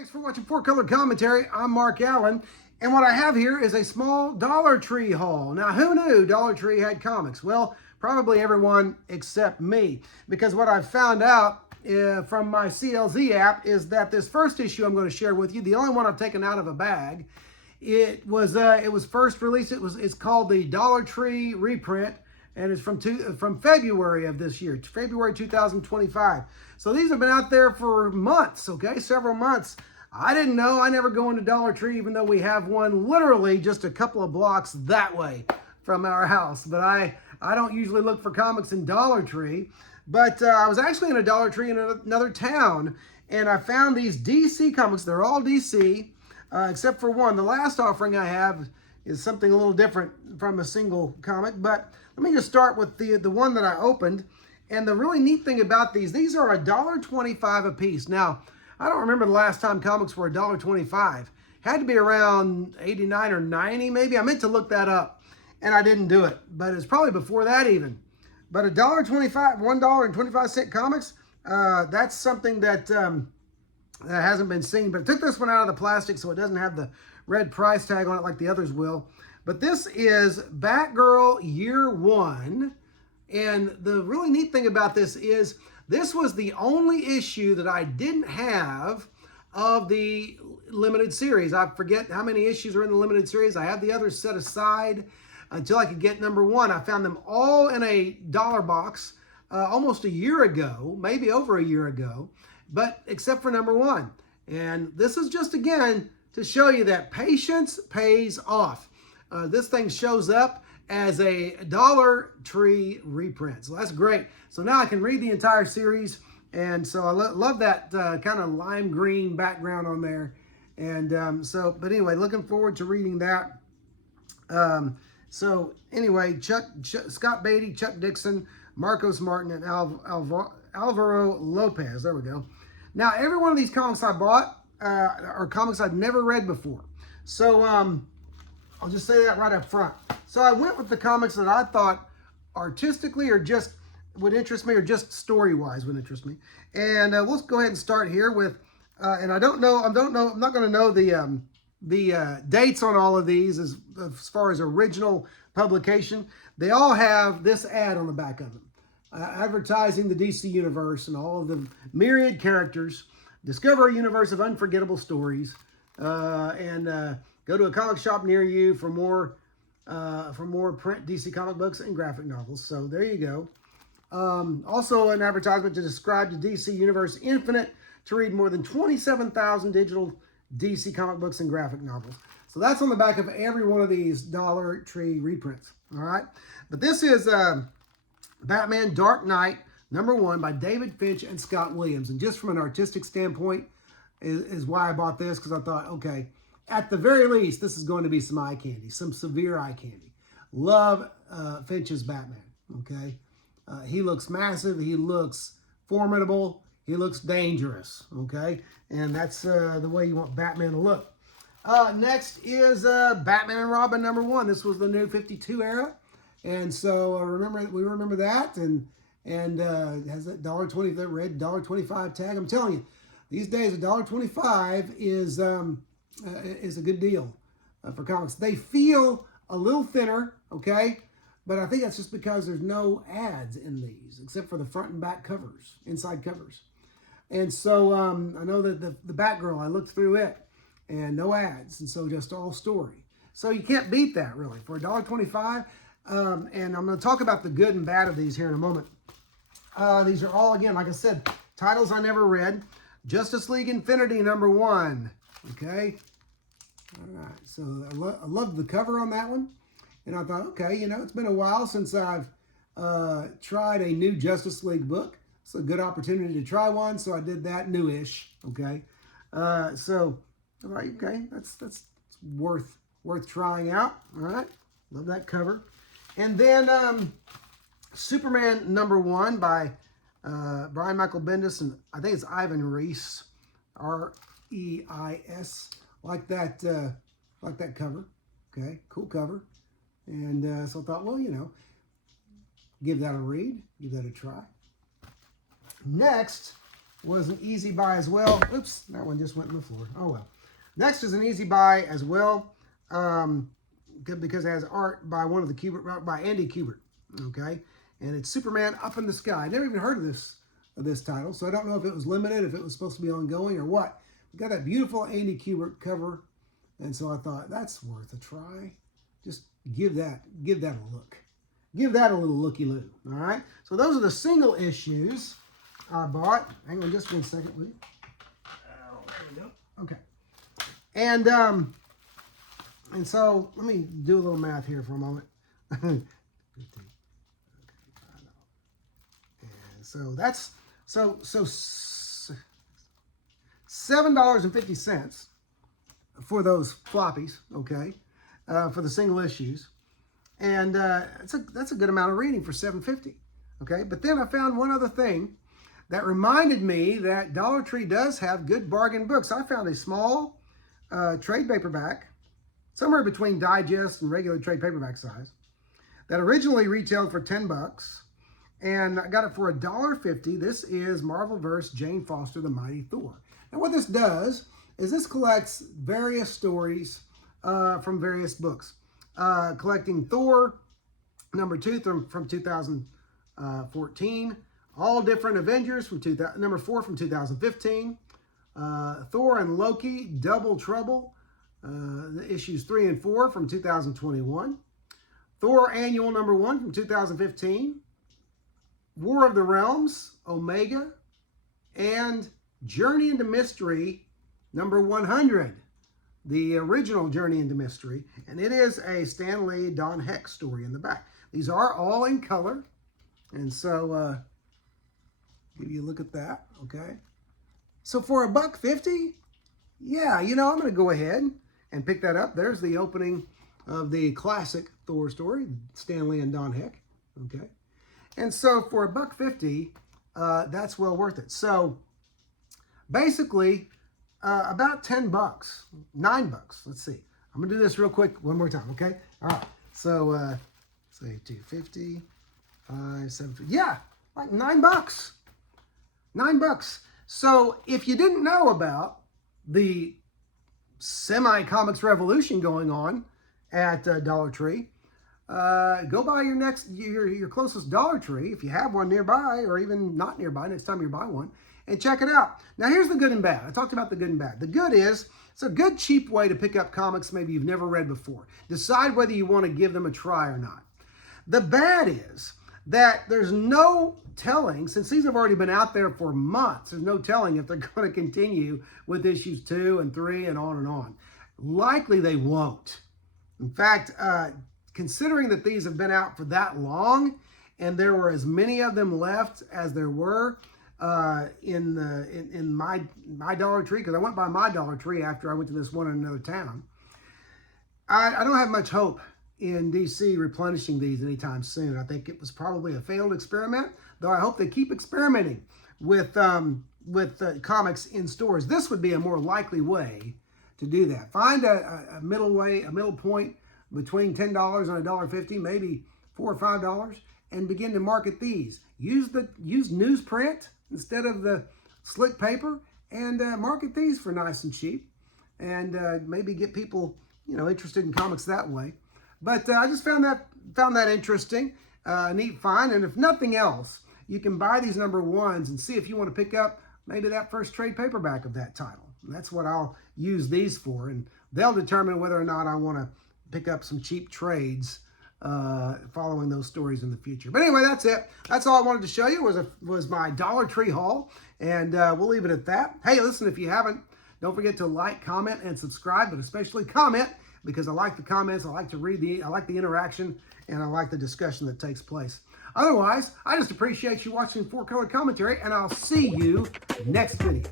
Thanks for watching Four Color Commentary. I'm Mark Allen, and what I have here is a small Dollar Tree haul. Now, who knew Dollar Tree had comics? Well, probably everyone except me, because what I've found out from my CLZ app is that this first issue I'm going to share with you, the only one I've taken out of a bag, it was first released. It's called the Dollar Tree reprint, and it's from February of this year, February 2025. So these have been out there for months, okay, several months. I didn't know. I never go into Dollar Tree, even though we have one literally just a couple of blocks that way from our house. But I don't usually look for comics in Dollar Tree. But I was actually in a Dollar Tree in another town, and I found these DC comics. They're all DC, except for one. The last offering I have is something a little different from a single comic. But let me just start with the one that I opened. And the really neat thing about these are $1.25 a piece. Now, I don't remember the last time comics were $1.25. Had to be around 89 or 90 maybe. I meant to look that up, and I didn't do it. But it's probably before that even. But $1.25, $1.25 comics, that's something that hasn't been seen. But I took this one out of the plastic so it doesn't have the red price tag on it like the others will. But this is Batgirl Year One. And the really neat thing about this is this was the only issue that I didn't have of the limited series. I forget how many issues are in the limited series. I have the others set aside until I could get number one. I found them all in a dollar box almost a year ago, maybe over a year ago, but except for number one. And this is just, again, to show you that patience pays off. This thing shows up as a Dollar Tree reprint. So that's great. So now I can read the entire series. And so I love that kind of lime green background on there. And but anyway, looking forward to reading that. So anyway, Scott Beatty, Chuck Dixon, Marcos Martin, and Alvaro Lopez. There we go. Now, every one of these comics I bought are comics I'd never read before. So I'll just say that right up front. So I went with the comics that I thought artistically or just would interest me, or just story-wise would interest me. And let's go ahead and start here with, and I'm not going to know the dates on all of these as far as original publication. They all have this ad on the back of them, advertising the DC Universe and all of the myriad characters. Discover a universe of unforgettable stories, and go to a comic shop near you for more print DC comic books and graphic novels. So there you go. Also an advertisement to describe the DC Universe Infinite to read more than 27,000 digital DC comic books and graphic novels. So that's on the back of every one of these Dollar Tree reprints. All right. But this is Batman Dark Knight #1 by David Finch and Scott Williams. And just from an artistic standpoint is why I bought this, because I thought, okay, at the very least, this is going to be some eye candy, some severe eye candy. Love Finch's Batman, okay? He looks massive. He looks formidable. He looks dangerous, okay? And that's the way you want Batman to look. Next is Batman and Robin #1. This was the New 52 era. And so we remember that. And has that $1.20, that red $1.25 tag. I'm telling you, these days $1.25 is a good deal for comics. They feel a little thinner, okay? But I think that's just because there's no ads in these, except for the front and back covers, inside covers. And so I know that the Batgirl, I looked through it, and no ads, and so just all story. So you can't beat that, really, for $1.25. And I'm going to talk about the good and bad of these here in a moment. These are all, again, like I said, titles I never read. Justice League Infinity #1, okay? All right, so I love the cover on that one. And I thought, okay, it's been a while since I've tried a new Justice League book. It's a good opportunity to try one, so I did that newish, okay? So, all right, okay, that's worth trying out, all right? Love that cover. And then Superman #1 by Brian Michael Bendis, and I think it's Ivan Reis, R-E-I-S. Like that cover. Okay, cool cover. And so I thought, well, give that a read, give that a try. Next was an easy buy as well. Oops, that one just went on the floor. Oh well. Next is an easy buy as well, because it has art by one of the Kubert, by Andy Kubert. Okay, and it's Superman Up in the Sky. I never even heard of this title, so I don't know if it was limited, if it was supposed to be ongoing or what. We got that beautiful Andy Kubert cover, and so I thought that's worth a try. Just give that a look. Give that a little looky-loo. All right. So those are the single issues I bought. Hang on just 1 second, will you? Oh, there we go. Okay. And so let me do a little math here for a moment. 15. Okay, and so that's $7.50 for those floppies. Okay, for the single issues, and that's a good amount of reading for $7.50. Okay, but then I found one other thing that reminded me that Dollar Tree does have good bargain books. I found a small trade paperback, somewhere between digest and regular trade paperback size, that originally retailed for $10, and I got it for $1.50. This is Marvelverse Jane Foster, The Mighty Thor. Now what this does is this collects various stories from various books, collecting Thor #2 from 2014, all different Avengers from #4 from 2015, Thor and Loki Double Trouble, issues 3 and 4 from 2021, Thor Annual #1 from 2015, War of the Realms Omega, and Journey into Mystery #100, the original Journey into Mystery, and it is a Stan Lee, Don Heck story in the back. These are all in color, and so give you a look at that. Okay, so for $1.50, yeah, you know, I'm going to go ahead and pick that up. There's the opening of the classic Thor story, Stan Lee and Don Heck. Okay, and so for $1.50, that's well worth it. So basically, about $10, $9. Let's see. I'm gonna do this real quick one more time. Okay. All right. So say 250, 5, 7. Yeah, like $9. $9. So if you didn't know about the semi-comics revolution going on at Dollar Tree, go by your closest Dollar Tree, if you have one nearby, or even not nearby, next time you buy one, and check it out. Now here's the good and bad. I talked about the good and bad. The good is, it's a good cheap way to pick up comics maybe you've never read before. Decide whether you want to give them a try or not. The bad is that there's no telling, since these have already been out there for months, there's no telling if they're going to continue with issues 2 and 3 and on and on. Likely they won't. In fact, considering that these have been out for that long, and there were as many of them left as there were in my Dollar Tree, because I went by my Dollar Tree after I went to this one in another town, I don't have much hope in DC replenishing these anytime soon. I think it was probably a failed experiment, though I hope they keep experimenting with comics in stores. This would be a more likely way to do that. Find a middle point between $10 and $1.50, maybe $4 or $5, and begin to market these. Use newsprint instead of the slick paper, and market these for nice and cheap, and maybe get people, you know, interested in comics that way. But I just found that interesting, neat find. And if nothing else, you can buy these #1s and see if you want to pick up maybe that first trade paperback of that title. And that's what I'll use these for, and they'll determine whether or not I want to pick up some cheap trades following those stories in the future. But anyway, that's it. That's all I wanted to show you was my Dollar Tree haul, and we'll leave it at that. Hey, listen, if you haven't, don't forget to like, comment, and subscribe, but especially comment, because I like the comments, I like to read I like the interaction, and I like the discussion that takes place. Otherwise, I just appreciate you watching 4 Color Commentary, and I'll see you next video.